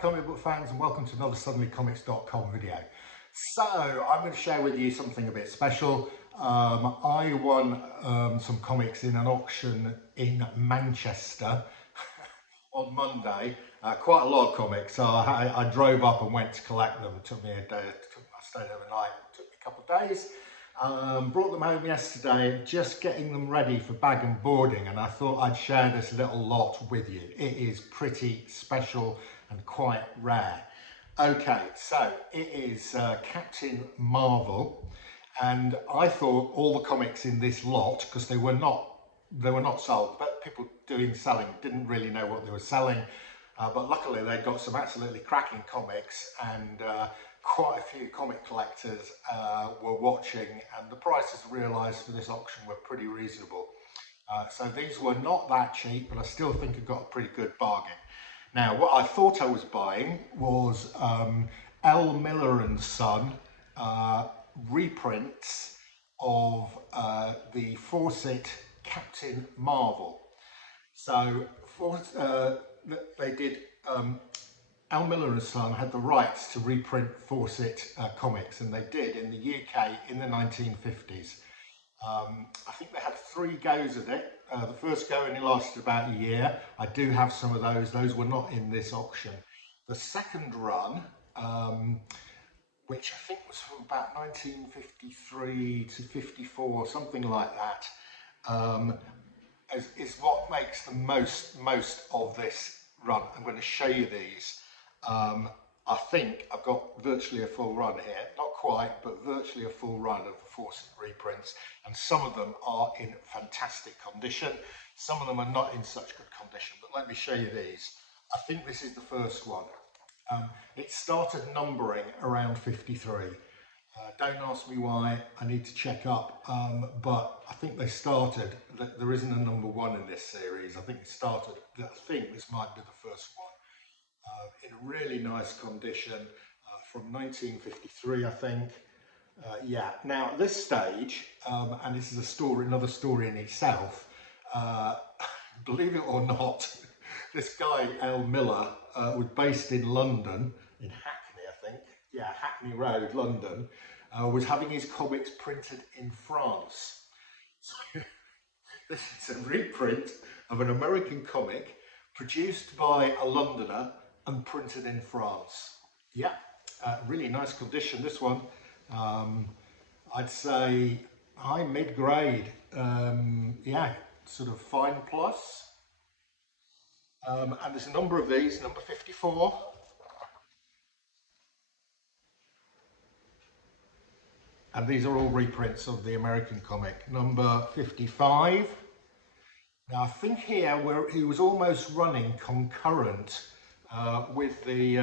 Comic book fans, and welcome to another suddenlycomics.com video. So I'm going to share with you something a bit special. I won some comics in an auction in Manchester on Monday. Quite a lot of comics. So I drove up and went to collect them. It took me a day. I stayed overnight. It took me a couple of days. Brought them home yesterday, just getting them ready for bag and boarding, and I thought I'd share this little lot with you. It is pretty special and quite rare. Okay, so it is Captain Marvel, and I thought all the comics in this lot, because they were not sold, but people selling didn't really know what they were selling. But luckily they got some absolutely cracking comics, and quite a few comic collectors were watching, and the prices realised for this auction were pretty reasonable. So these were not that cheap, but I still think I got a pretty good bargain. Now, what I thought I was buying was L. Miller and Son reprints of the Fawcett Captain Marvel. So they did, L. Miller and Son had the rights to reprint Fawcett comics, and they did in the UK in the 1950s. I think they had 3 goes at it. The first go only lasted about a year. I do have some of those. Those were not in this auction. The second run, which I think was from about 1953 to 54, something like that, is what makes the most of this run. I'm going to show you these. I think I've got virtually a full run here, not quite, but virtually a full run of the Fawcett reprints, and some of them are in fantastic condition. Some of them are not in such good condition, but let me show you these. I think this is the first one. It started numbering around 53. Don't ask me why, I need to check up, but I think they started, there isn't a number 1 in this series. I think it started, I think this might be the first one. In a really nice condition, from 1953, I think. Yeah, now at this stage, and this is another story in itself, believe it or not, this guy, L. Miller, was based in London, in Hackney, I think. Yeah, Hackney Road, London, was having his comics printed in France. So this is a reprint of an American comic produced by a Londoner and printed in France. Yeah, really nice condition, this one. I'd say high mid-grade, yeah, sort of fine plus. And there's a number of these, number 54. And these are all reprints of the American comic. Number 55. Now I think here where he was almost running concurrent with the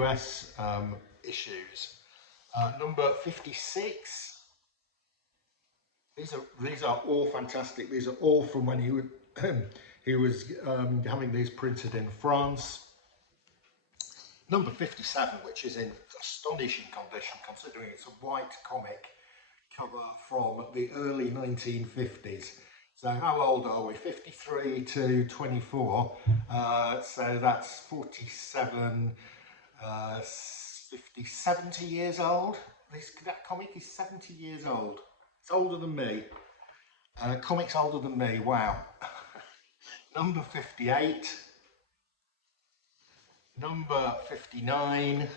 US issues. Number 56. These are all fantastic. These are all from when he was having these printed in France. Number 57, which is in astonishing condition considering it's a white comic cover from the early 1950s. So how old are we? 53 to 24. So that's 47, 50, 70 years old. That comic is 70 years old. It's older than me. Comic's older than me, wow. Number 58. Number 59.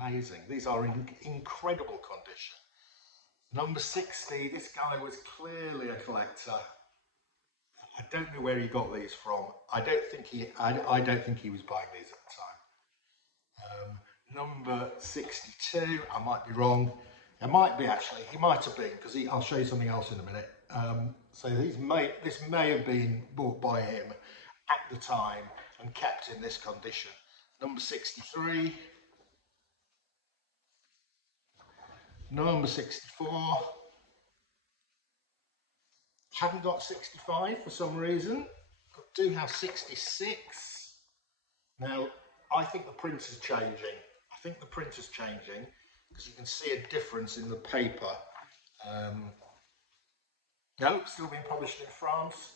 Amazing. These are in incredible condition. Number 60, this guy was clearly a collector. I don't know where he got these from. I don't think he was buying these at the time. Number 62, I might be wrong. It might be actually, he might have been, because I'll show you something else in a minute. So this may have been bought by him at the time and kept in this condition. Number 63. Number 64. Haven't got 65 for some reason. I do have 66. Now, I think the print is changing. I think the print is changing because you can see a difference in the paper. No, still being published in France.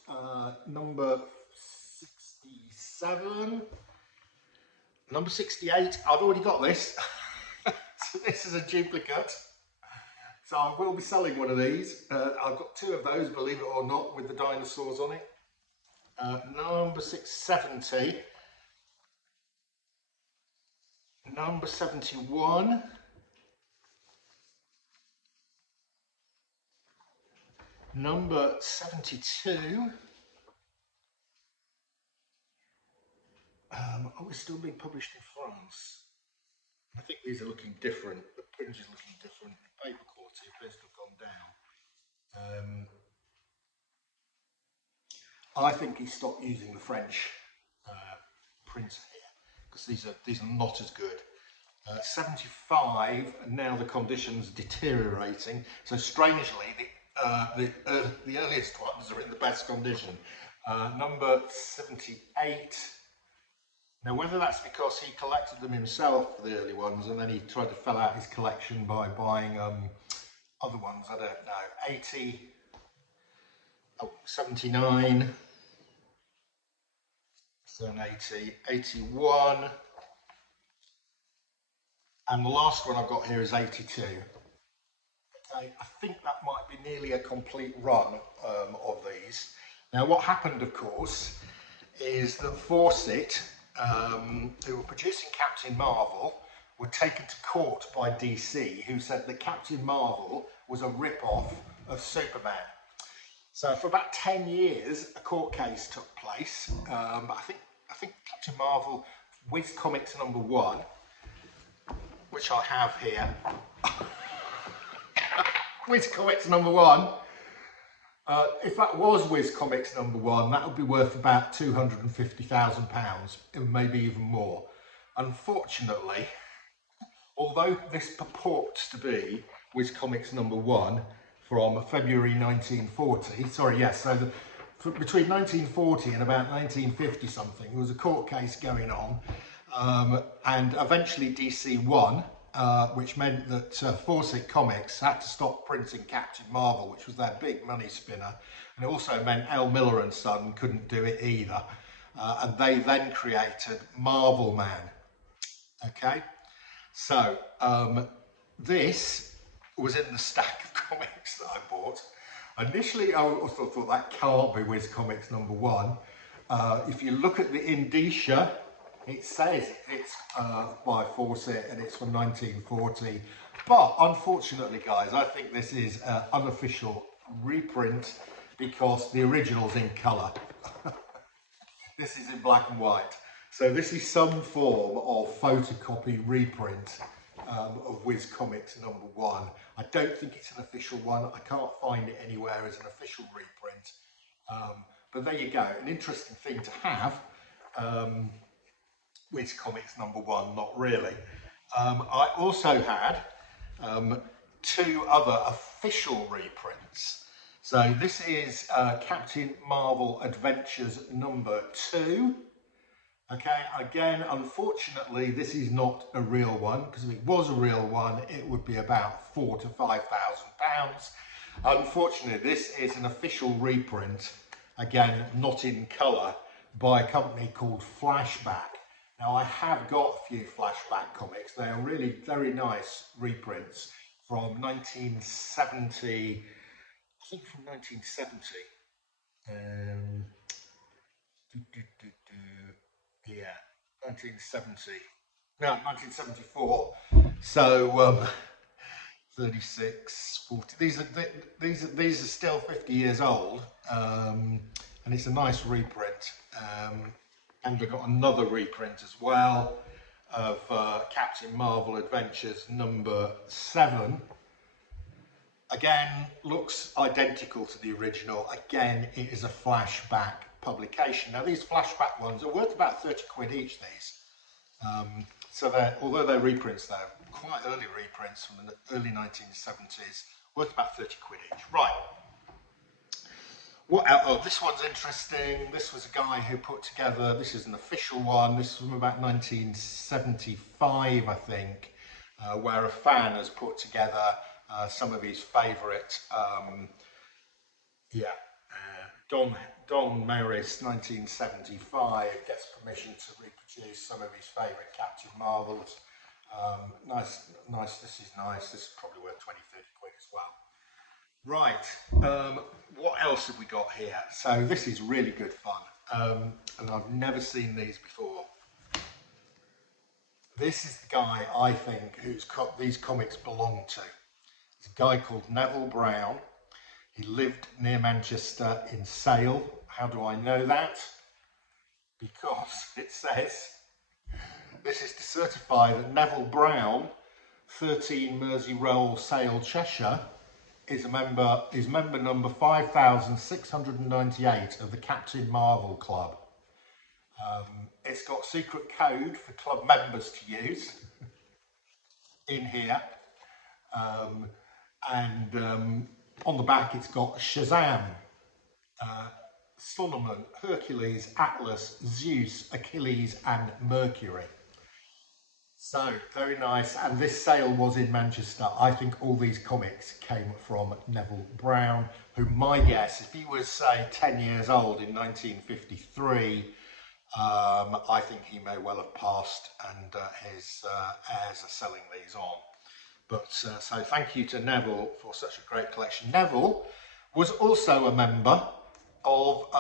Number 67. 67. Number 68, I've already got this. So this is a duplicate. So I will be selling one of these. I've got two of those, believe it or not, with the dinosaurs on it. Number 670. Number 71. Number 72. Oh, it's still being published in France. I think these are looking different. The print is looking different. The paper quality appears to have gone down. I think he stopped using the French printer here because these are not as good. 75, and now the condition's deteriorating. So strangely, the earliest ones are in the best condition. Number 78. Now, whether that's because he collected them himself for the early ones and then he tried to fill out his collection by buying other ones, I don't know. 80, 79, then 80, 81, and the last one I've got here is 82. Okay, I think that might be nearly a complete run of these. Now, what happened, of course, is that Fawcett, who were producing Captain Marvel, were taken to court by DC, who said that Captain Marvel was a rip-off of Superman. So for about 10 years, a court case took place. I think Captain Marvel, Wiz Comics #1, which I have here. Wiz Comics #1. If that was Wiz Comics #1, that would be worth about £250,000, maybe even more. Unfortunately, although this purports to be Wiz Comics #1 from February 1940, sorry, yes, so between 1940 and about 1950 something, there was a court case going on, and eventually DC won. Which meant that Fawcett Comics had to stop printing Captain Marvel, which was their big money spinner, and it also meant L. Miller and Son couldn't do it either, and they then created Marvel Man. Okay, so this was in the stack of comics that I bought. Initially, I also thought that can't be Wiz Comics #1. If you look at the indicia, it says it's by Fawcett and it's from 1940. But unfortunately, guys, I think this is an unofficial reprint because the original's in colour. This is in black and white. So this is some form of photocopy reprint of Wiz Comics #1. I don't think it's an official one. I can't find it anywhere as an official reprint. But there you go, an interesting thing to have. Wiz Comics #1, not really. I also had two other official reprints. So this is Captain Marvel Adventures #2. Okay, again, unfortunately, this is not a real one, because if it was a real one, it would be about £4,000 to £5,000. Unfortunately, this is an official reprint, again, not in colour, by a company called Flashback. Now, I have got a few Flashback comics. They are really very nice reprints from 1970, I think from 1970. Yeah, 1970. No, 1974. So 36, 40. These are still 50 years old, and it's a nice reprint. And we've got another reprint as well of Captain Marvel Adventures #7. Again, looks identical to the original. Again, it is a Flashback publication. Now, these Flashback ones are worth about 30 quid each, these. So although they're reprints, they're quite early reprints from the early 1970s, worth about 30 quid each. Right. What else? Oh, this one's interesting. This was a guy who put together, this is an official one, this is from about 1975, I think, where a fan has put together some of his favourite, Don Merris, 1975, gets permission to reproduce some of his favourite Captain Marvels. Nice, this is nice. This is probably worth 20, 30 quid as well. Right, what else have we got here? So this is really good fun, and I've never seen these before. This is the guy, I think, these comics belong to. It's a guy called Neville Brown. He lived near Manchester in Sale. How do I know that? Because it says, this is to certify that Neville Brown, 13 Mersey Row, Sale, Cheshire, is member number 5,698 of the Captain Marvel Club. It's got secret code for club members to use in here. On the back it's got Shazam, Solomon, Hercules, Atlas, Zeus, Achilles and Mercury. So, very nice. And this sale was in Manchester. I think all these comics came from Neville Brown, who, my guess, if he was, say, 10 years old in 1953, I think he may well have passed, and his heirs are selling these on. But so thank you to Neville for such a great collection. Neville was also a member of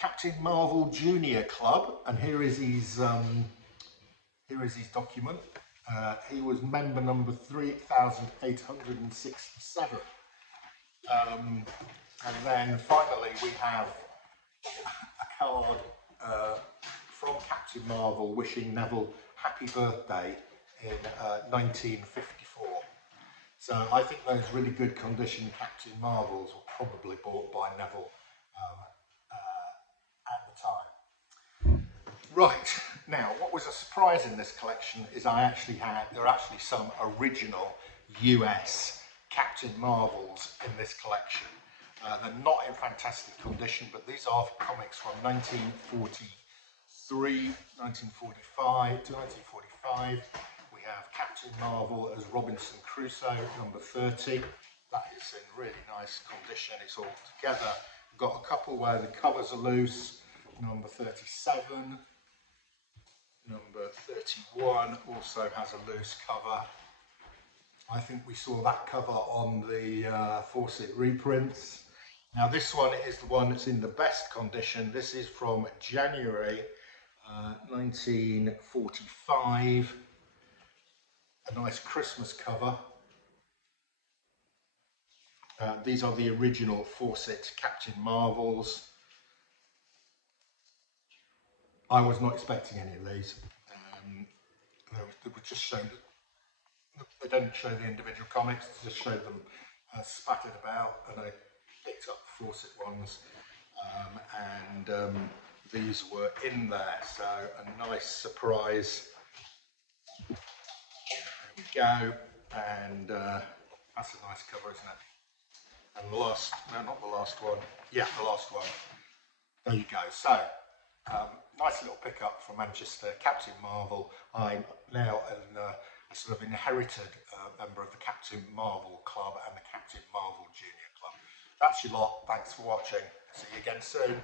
Captain Marvel Junior Club, and here is his document. He was member number 3,867. And then finally we have a card from Captain Marvel wishing Neville happy birthday in 1954. So I think those really good condition Captain Marvels were probably bought by Neville at the time. Right, now what was a surprise in this collection is there are actually some original US Captain Marvels in this collection. They're not in fantastic condition, but these are comics from 1943, 1945 to 1945. We have Captain Marvel as Robinson Crusoe, number 30. That is in really nice condition. It's all together. We've got a couple where the covers are loose. Number 37. Number 31 also has a loose cover. I think we saw that cover on the Fawcett reprints. Now this one is the one that's in the best condition. This is from January 1945. A nice Christmas cover. These are the original Fawcett Captain Marvels. I was not expecting any of these. They were just shown. They don't show the individual comics, they just show them spattered about, and I picked up the Fawcett ones, and these were in there, so a nice surprise. There we go, and that's a nice cover, isn't it? And the last, no, not the last one, yeah, the last one. There you go. So, nice little pickup from Manchester, Captain Marvel. I'm now a sort of inherited member of the Captain Marvel Club and the Captain Marvel Junior Club. That's your lot. Thanks for watching. See you again soon.